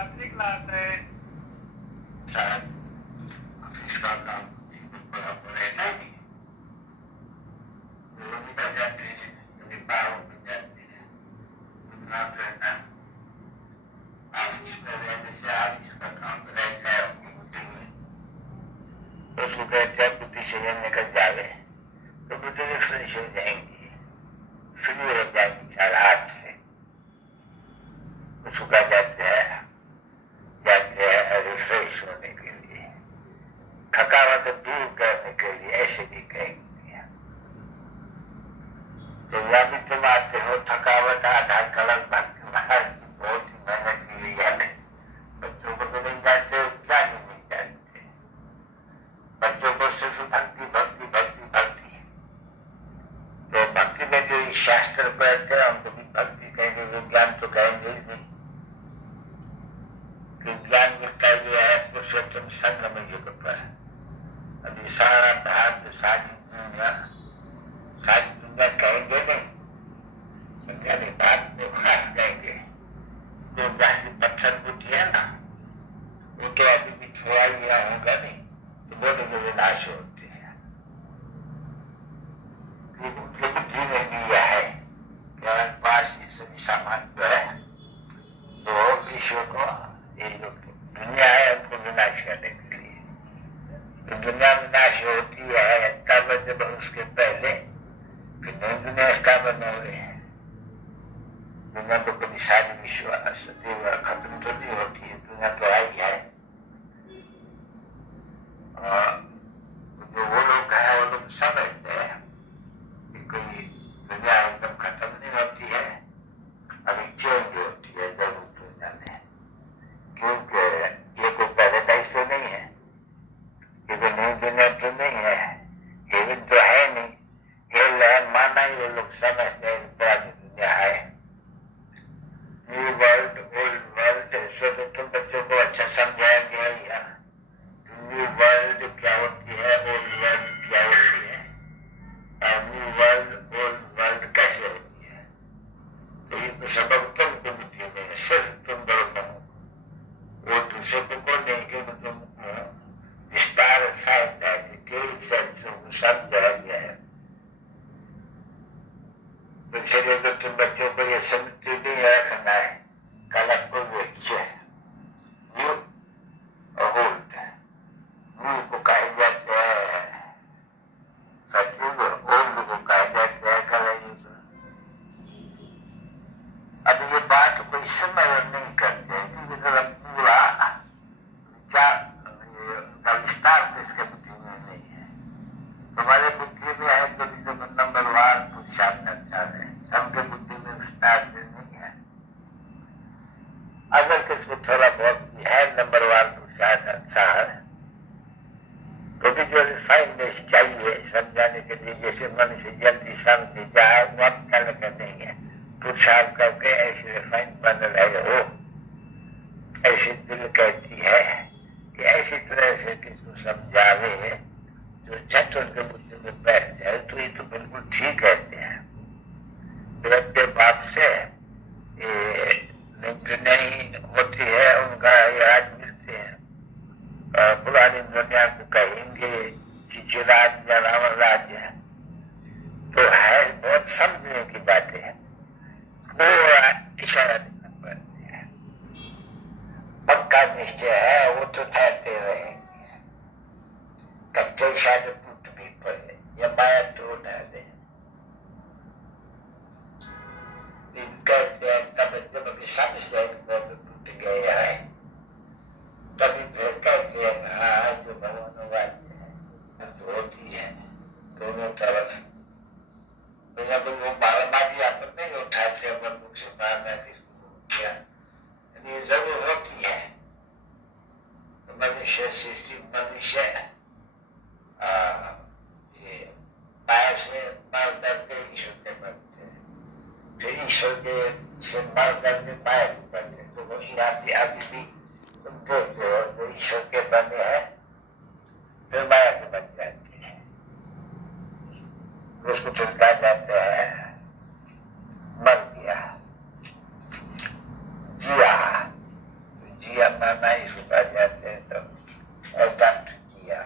आखिरी क्लास है। शायद ऑफिस का काम बड़ा रहेगा नहीं, वो निकल जाते हैं, कभी बाहर बन जाते हैं, उतना रहना ऑफिस में रहने से ऑफिस का काम रहता है उनकी बुद्धि में। तो उसको कहते हैं बुद्धि से जब निकल जावे तो बुद्धि रिफ्रेश हो जाएंगी, फ्री हो जाएंगी हर हाथ से। उसको कहा जाते हैं रिफ्रेश होने के लिए, थकावट दूर करने के लिए, ऐसे भी कहेंगे। तो या भी तुम आते हो थकावट आधा कलर भक्ति महाराज की बहुत ही मेहनत की हुई है। बच्चों को भी नहीं जानते, क्या नहीं जानते, बच्चों को सिर्फ भक्ति भक्ति भक्ति भक्ति। तो भक्ति में जो शास्त्र पढ़ते हैं उनको भी भक्ति कहेंगे, विज्ञान तो कहेंगे ही नहीं। विज्ञान लिखता हुआ है पुरुषोत्तम संगम युग पर। अभी सारा भारत सारी दुनिया कहेंगे नहीं, समझा नहीं, भारत को खास कहेंगे। जो जैसी पत्थर बुद्धि है ना, वो तो अभी भी थोड़ा लिया होगा नहीं, तो बोलेंगे विनाश होते हैं। उनकी बुद्धि में दिया है कि हमारे पास ये सभी सामान जो है तो विश्व को, ये जो दुनिया है उनको विनाश करने के लिए। तो दुनिया विनाश होती है तब जब उसके पहले फिर नई दुनिया स्थापन हो रही है। दुनिया तो कभी सारी विश्व खत्म तो नहीं होती है, दुनिया तो आई है। और जो वो लोग हैं वो लोग समझते हैं कि कोई दुनिया एकदम खत्म नहीं होती है, अभी चेंज होती है जरूर दुनिया में। क्योंकि ये कोई पैराडाइज तो नहीं है, ये कोई नई दुनिया तो नहीं है, हेवन तो है नहीं। माना ही वो लोग समझते हैं पुरानी दुनिया है, न्यू वर्ल्ड ओल्ड वर्ल्ड। सो तो तुम बच्चों को अच्छा समझाया गया या न्यू वर्ल्ड क्या होती है, ओल्ड वर्ल्ड क्या होती है, और न्यू वर्ल्ड ओल्ड वर्ल्ड कैसे होती है। तो ये तो सबक तुमको बुद्धि में है, सिर्फ तुम बड़ो हो, वो दूसरे को नहीं कि तुमको विस्तार डिटेल से समझाया गया है। इसलिए तो तुम बच्चों को ये समझते नहीं रखना है कलरफुल पिक्चर, न्यू और ओल्ड। न्यू को कहे जाते हैं सतयुग, ओल्ड को कहे जाते हैं कलयुग। अब ये बात कोई समझ नहीं करते हैं क्योंकि जरा पूरा विचार उनका विस्तार तो इसके बुद्धि में नहीं है। तुम्हारे बुद्धि में है तो भी जो नंबरवार पुरुषार्थ अच्छा है, सबके बुद्धि में विस्तार नहीं है। अगर किसको थोड़ा बहुत भी है नंबरवार पुरुषार्थ अच्छा है तो भी जो रिफाइननेस चाहिए समझाने के लिए, जैसे मनुष्य जल्दी समझ जाए वो कल का नहीं है, पुरुषार्थ करके ऐसे रिफाइन बन रहे हो। ऐसी दिल कहती है कि ऐसी तरह से किसको समझावे जो झट उनके बुद्धि में बैठ जाए, तो ये तो बिल्कुल ठीक कहते हैं। अपने बाप से नहीं होती है, उनका याद मिलते हैं। पुरानी दुनिया को कहेंगे चिचिराज या रावण राज्य है, तो है बहुत समझने की बातें हैं, थोड़ा इशारा देना पड़ती है। पक्का निश्चय है वो तो ठहरते रहेंगे, कच्चे शायद टूट भी पड़े या माया तोड़ डाले। कहते हैं तब जब अभी समझते बहुत टूट गए हैं तभी फिर कहते हैं हाँ जो भगवान वाक्य है जो होती है दोनों तरफ। तो जब वो मारामारी आप नहीं उठाते बंदूक से मारना किसको क्या, ये जरूर होती है। तो मनुष्य सृष्टि मनुष्य ये माया से मार करके ईश्वर के बनते हैं, फिर ईश्वर के से मार करके माया के बनते हैं। तो वही आदि भी तुम देखते हो जो ईश्वर के बने हैं फिर माया के बन जाते हैं। उसको फिर कहा जाता है मर गया, जिया। किया, माना ही सुखा जाते हैं तो अडॉप्ट किया,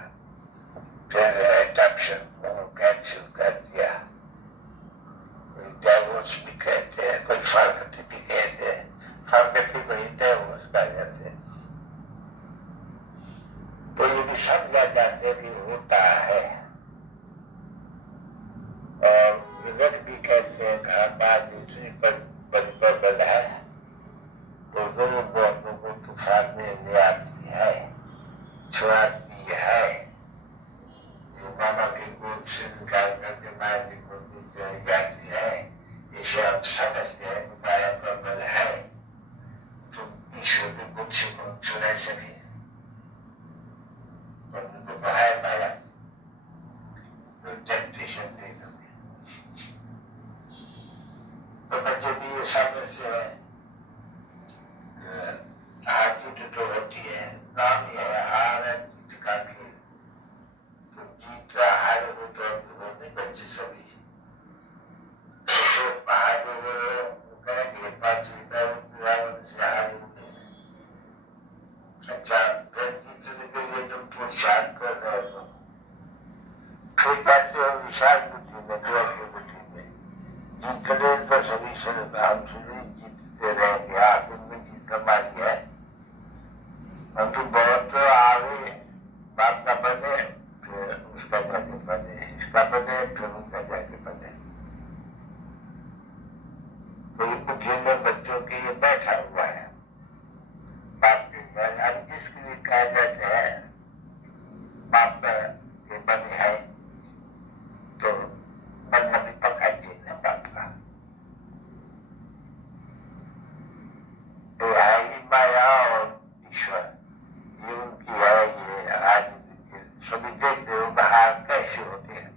फिर एडॉप्शन को कैंसिल कर दिया, डाइवोर्स भी कहते हैं, कोई फरगति भी कहते हैं, फरगति को ही डाइवोर्स कह जाते हैं। तो ये भी समझा जाते हैं कि होता है। और विवेक भी कहते हैं कि बात इतनी परिप्रबल है तो जरूर बहुतों को तूफान में ले आती है, छुड़ाती है, जो मामा की गोद से निकाल करके माया की गोद में चली जाती है। इसे हम समझते हैं कि माया प्रबल है, तो ईश्वर की गोद से कौन छुड़ा सके, तो बाहर माया तो टेम्पटेशन दे दोगे। तो बच्चे भी ये समझते हैं हार जीत तो होती है, नाम ही है हार है जीत का खेल, तो जीत हारे हुए तो होते बच्चे सभी ऐसे बाहर जो कहेंगे पांच से हारे हुए। अच्छा, फिर जीतने के लिए तुम पुरुषार्थ कर रहे हो, फिर कहते हो विशाल बुद्धि में, द्वार की बुद्धि में जीतने तो सभी से हम सभी जीतते रहेंगे। आखिर में जीत हमारी है, परंतु बहुत आगे बाप का बने, फिर उसका जाके बने, इसका बने, फिर उनका जाके बने। तो ये बुद्धि में बच्चों के ये बैठा हुआ है बाप के घर। अब जिसके लिए कहा जाता है बाप के बने है, तो मन में भी पका चाहिए बाप का। तो है ही माया और ईश्वर, ये उनकी है। ये आज सभी देखते हो बाहर कैसे होते हैं,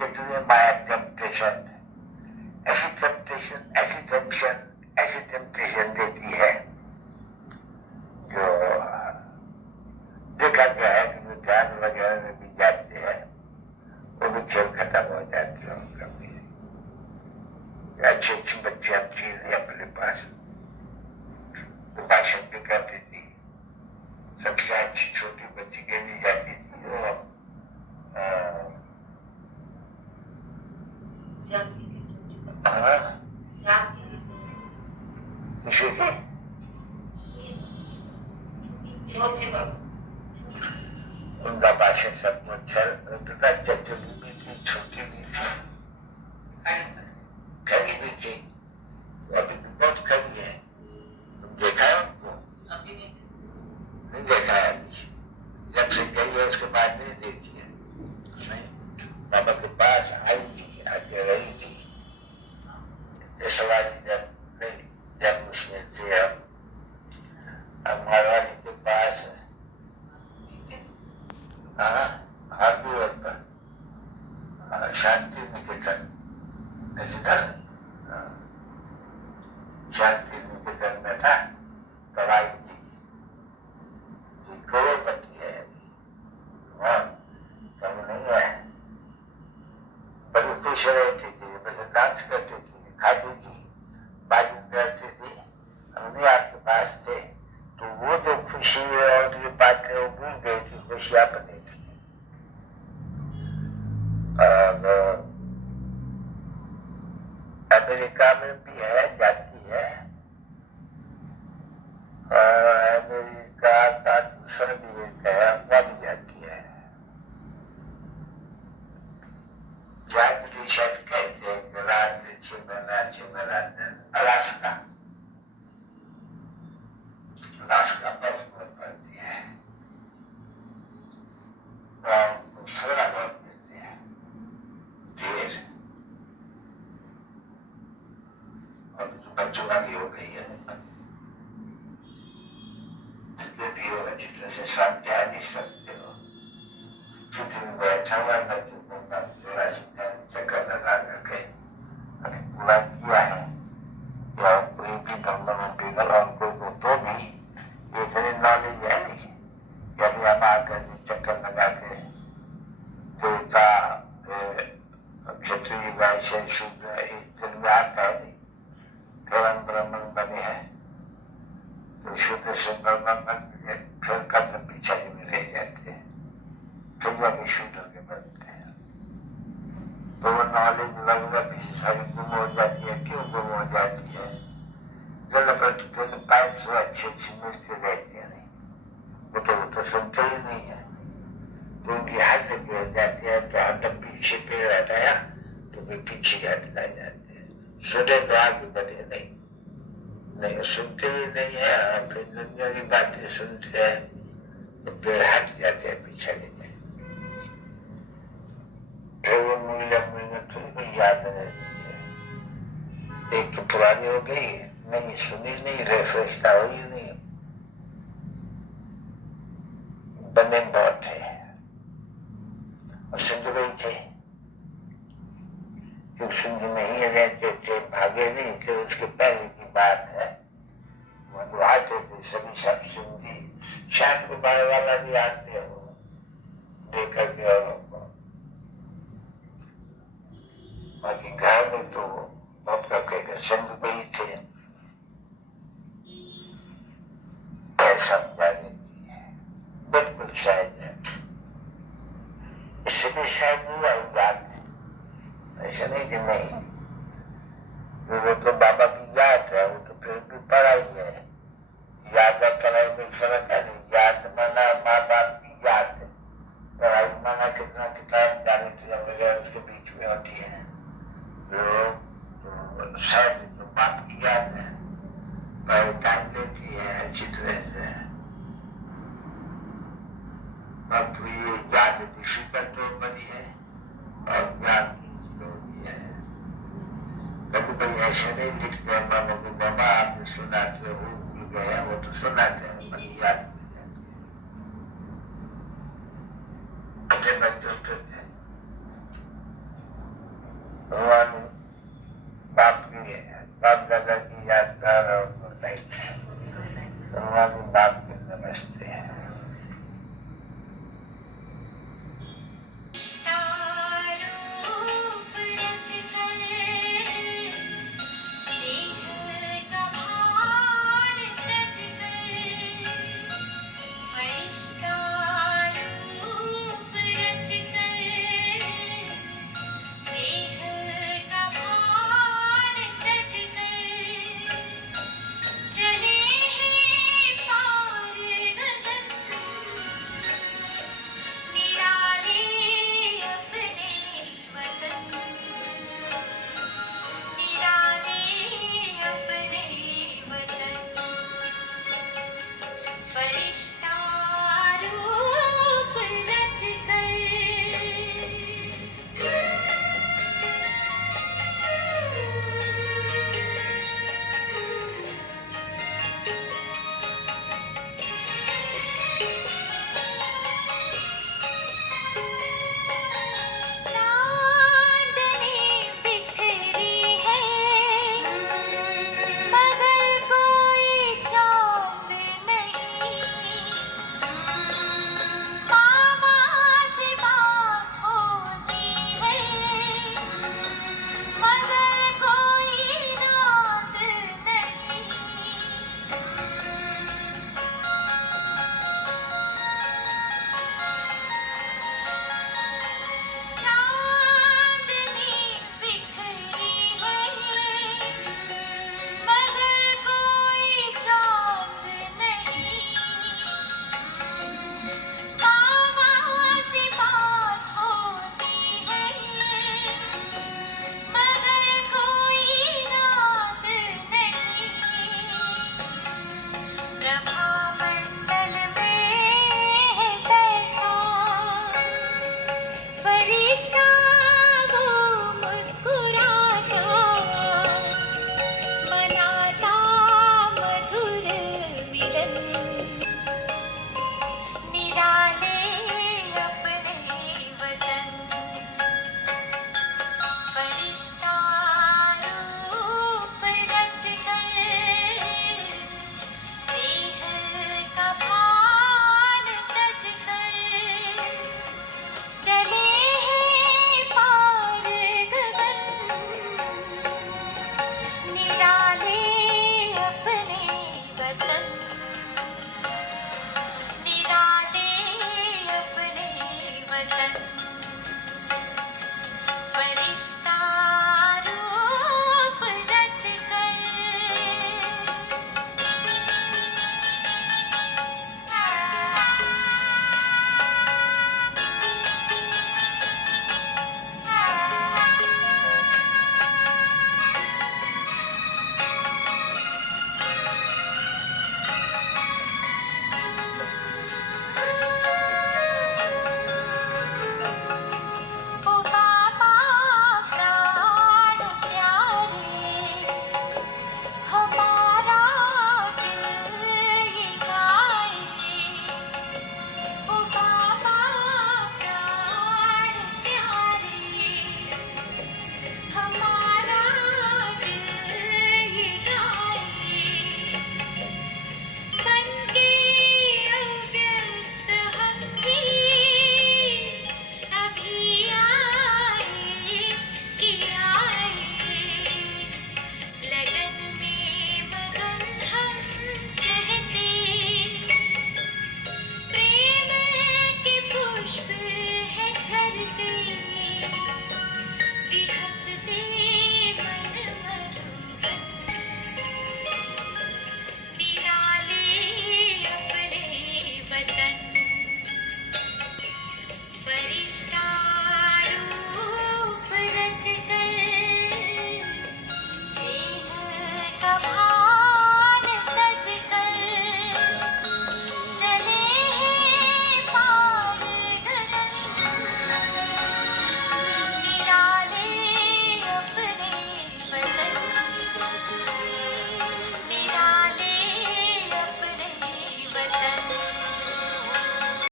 कितने माया टेम्पटेशन, ऐसी टेम्पटेशन, ऐसी टेंशन, ऐसी टेम्पटेशन देती है जो देखा गया है कि जो ध्यान वगैरह में भी जाते हैं वो भी खेल खत्म हो जाती है उनका भी। अच्छे अच्छे बच्चे हम चीज अपने पास तो भाषण भी करती थी, सबसे अच्छी छोटी बच्ची कहनी जाती थी वो किसी थी उनका भाषण सब अच्छा, चचली भी थी, छोटी भी थी, खरी भी थी, अभी भी बहुत खरी है। तुम देखा है उनको? अभी नहीं देखा है, अभी जब से गई है उसके बाद नहीं देखी है। नहीं, बाबा के पास आई थी, आके रही थी, ये सवारी जब उसमें थे हम मारवाड़ी के पास है, हाँ दूर पर शांति निकेतन, शांति निकेतन में था, दवाई थी, करोड़पति है, कम नहीं है, बड़ी खुश रहती थी, बस डांस करती थी, खाती थी, बाजी करती थी। हमने आपके पास थे तो वो जो खुशी और ये बातें वो भूल गई थी, खुशी अपनी थी। अमेरिका में भी है, जाती है, अमेरिका का दूसरा भी एक है, वह भी जाती है, कहते हैं रात 6 महीना अलास्का बर्फ बहुत पड़ती है और ठंडा बहुत मिलती है ढेर, और बच्चों का भी हो गई है, इसलिए भी हो अच्छी तरह से समझा नहीं सकते हो। कितने बैठा हुआ बच्चों को थोड़ा सा चक्कर लगा करके अभी पूरा किया है, या कोई भी बंगलों में बिगल और कोई को तो भी इतनी नॉलेज है नहीं कि अभी हम आकर चक्कर लगा के देवता क्षत्रिय वैश्य शूद्र इनमें आता है नहीं, फिर हम ब्राह्मण बने हैं तो शुद्ध से ब्राह्मण बने फिर कब पिछाड़ी में रह जाते हैं, तो वो भी शुद्ध होके बनते हैं। तो वो नॉलेज लगभग किसी सारी गुम हो जाती है। क्यों गुम हो जाती है? दिन प्रतिदिन 500 अच्छी मिलती रहती है, नहीं वो तो सुनते ही नहीं है। तो उनकी हाथ गिर जाती है, तो हाथ पीछे पे रहता है, तो वे पीछे हटना जाते हैं। सुने तो आगे बढ़े नहीं सुनते ही नहीं है। फिर दुनिया की बातें सुनते हैं तो पेड़ हट जाते हैं, पीछे जाते हैं। फिर वो मूल्य थोड़ी कोई याद रहती है। एक तो पुरानी हो गई, नहीं सुनी नहीं, रेफ्रेशता हुई नहीं। बने बहुत थे और सिंध गई थे, जो सिंध नहीं रहते थे, भागे नहीं थे, उसके पहले की बात है। वो आते थे सभी, सब सिंधी, शायद को बार वाला भी आते हो देखा के औरों को। बाकी घर में तो बहुत का कहकर सिंध गई थे, समझा देती है, बिल्कुल शायद है। इससे भी शायद हुआ याद, ऐसा नहीं कि नहीं। वो तो बाबा की याद है, वो तो फिर भी पढ़ाई है। याद और पढ़ाई में फर्क है नहीं। याद माना माँ बाप की याद, पढ़ाई माना कितना किताब दारिद्र्य वगैरह उसके बीच में होती है। तो शायद तो बाप की याद है, पर टाइम लेती है अच्छी तरह से। अब तो ये याद डिफिकल्ट तो बनी है और याद होती है। कभी कोई ऐसे नहीं लिखते हैं बाबा को, बाबा आपने सुनाते हो भूल गए, वो तो सुनाते